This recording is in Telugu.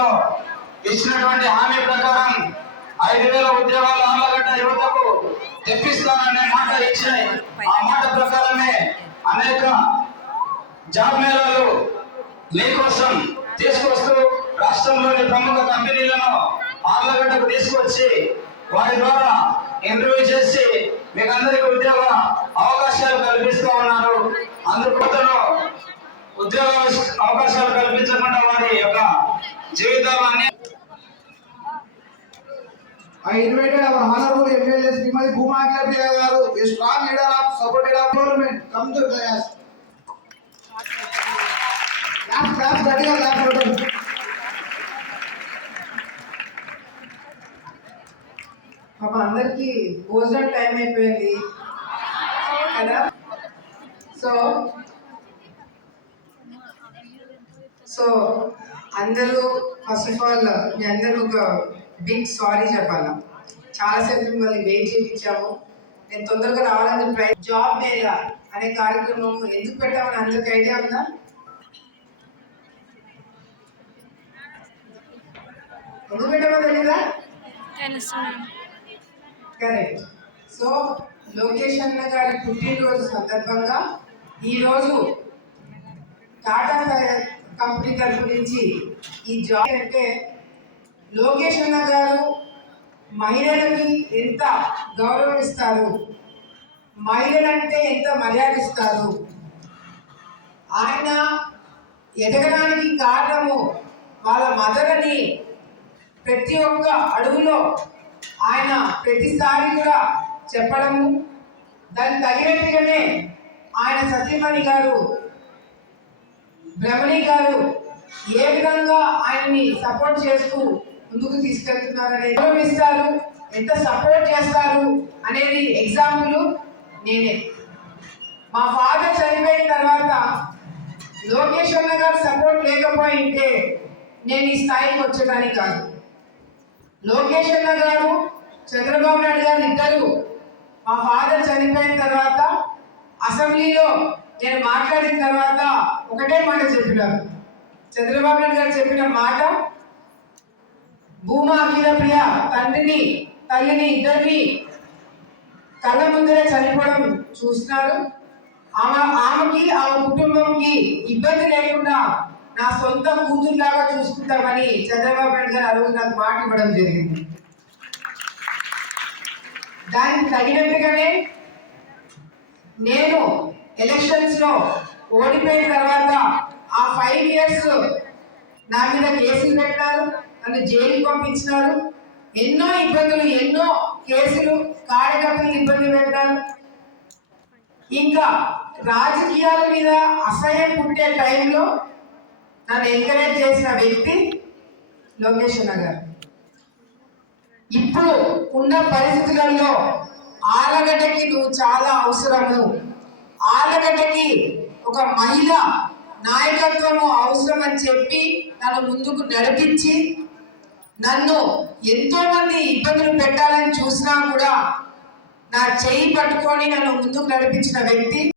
ఎన్నికల్లో ఇచ్చినటువంటి హామీ ప్రకారం 5,000 ఉద్యోగాలు ఆళ్లగడ్డ యువతకు తెప్పిస్తాననే మాట ఇచ్చి ఆ మాట ప్రకారమే అనేక జాబ్ మేళాలు మీకోసం తీసుకొస్తూ రాష్ట్రంలోని ప్రముఖ కంపెనీలను ఆళ్లగడ్డకు తీసుకొచ్చి వారి ద్వారా ఇంటర్వ్యూ చేసి మీకు అందరికీ ఉద్యోగ అవకాశాలు కల్పిస్తూ ఉన్నారు. అందుకోతలో ఉద్యోగ అవకాశాలు కల్పించకుండా వారి యొక్క జీవితాలన్నీ I invited our honorable MLA Srimati Bhuma Akhila Garu, a strong leader of supported of government. Come to the dais. Clap, बढ़िया clap. పాప అందరికి భోజనం టైం అయిపోయింది కదా. సో అందరూ ఫస్ట్ ఆఫ్ ఆల్ మీ అందరూ ఒక బిగ్ సారీ చెప్పాలా. చాలాసేపు మిమ్మల్ని వెయిట్ చేయించాము. నేను తొందరగా రావాలని జాబ్ మేళా అనే కార్యక్రమం ఎందుకు పెట్టామని అందరికి ఐడియా ఉందా? ఎందుకు పెట్టామో తెలీదా? కరెక్ట్. సో లోకేష్ అన్న గారి పుట్టినరోజు సందర్భంగా ఈరోజు టాటా కంపెనీ తరఫు నుంచి ఈ జాబ్ అంటే లోకేష్ అన్న గారు మహిళలకి ఎంత గౌరవం ఇస్తారు, మహిళలంటే ఎంత మర్యాద ఇస్తారు, ఆయన ఎదగడానికి కారణము వాళ్ళ మదర్ అని ప్రతి ఒక్క అడుగులో ఆయన ప్రతిసారి కూడా చెప్పడము, దానికి తగినట్టుగానే ఆయన సతీమణి గారు బ్రహ్మణి గారు ఏ విధంగా ఆయన్ని సపోర్ట్ చేస్తూ ముందుకు తీసుకెళ్తున్నారు అనేది గౌరవిస్తారు, ఎంత సపోర్ట్ చేస్తారు అనేది ఎగ్జాంపుల్ నేనే. మా ఫాదర్ చనిపోయిన తర్వాత లోకేష్ అన్న గారు సపోర్ట్ లేకపోయింటే నేను ఈ స్థాయికి వచ్చేదాన్ని కాదు. లోకేష్ అన్న గారు చంద్రబాబు నాయుడు గారు ఇద్దరు మా ఫాదర్ చనిపోయిన తర్వాత అసెంబ్లీలో నేను మాట్లాడిన తర్వాత ఒకటే మాట చెప్పినారు. చంద్రబాబు నాయుడు గారు చెప్పిన మాట, భూమా అఖిల ప్రియ తండ్రిని తల్లిని ఇద్దరిని కళ్ళ ముందరే చనిపోవడం చూస్తున్నారు. ఆమెకి ఆమె కుటుంబంకి ఇబ్బంది లేకుండా నా సొంత కూతురులాగా చూసుకుంటామని చంద్రబాబు నాయుడు గారు ఆ రోజు నాకు మాట ఇవ్వడం జరిగింది. దానికి తగినట్టుగానే నేను ఎలక్షన్స్ లో ఓడిపోయిన తర్వాత ఆ 5 years నా మీద కేసులు పెట్టారు, నన్ను జైలుకి పంపించినారు, ఎన్నో ఇబ్బందులు, ఎన్నో కేసులు, కార్యకర్తలు ఇబ్బంది పెట్టారు. ఇంకా రాజకీయాల మీద అసహ్యం పుట్టే టైంలో నన్ను ఎంకరేజ్ చేసిన వ్యక్తి లోకేష్ అన్న గారు. ఇప్పుడు ఉన్న పరిస్థితులలో ఆళ్లగడ్డకి నువ్వు చాలా అవసరము, ఆళ్లగడ్డకి ఒక మహిళ నాయకత్వము అవసరం అని చెప్పి నన్ను ముందుకు నడిపించి, నన్ను ఎంతో మంది ఇబ్బందులు పెట్టాలని చూసినా కూడా నా చేయి పట్టుకొని నన్ను ముందుకు నడిపించిన వ్యక్తి